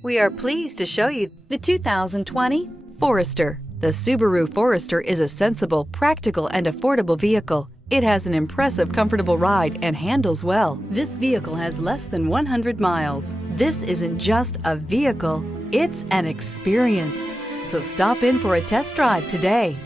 We are pleased to show you the 2020 Forester. The Subaru Forester is a sensible, practical, and affordable vehicle. It has an impressive, comfortable ride and handles well. This vehicle has less than 100 miles. This isn't just a vehicle, it's an experience. So stop in for a test drive today.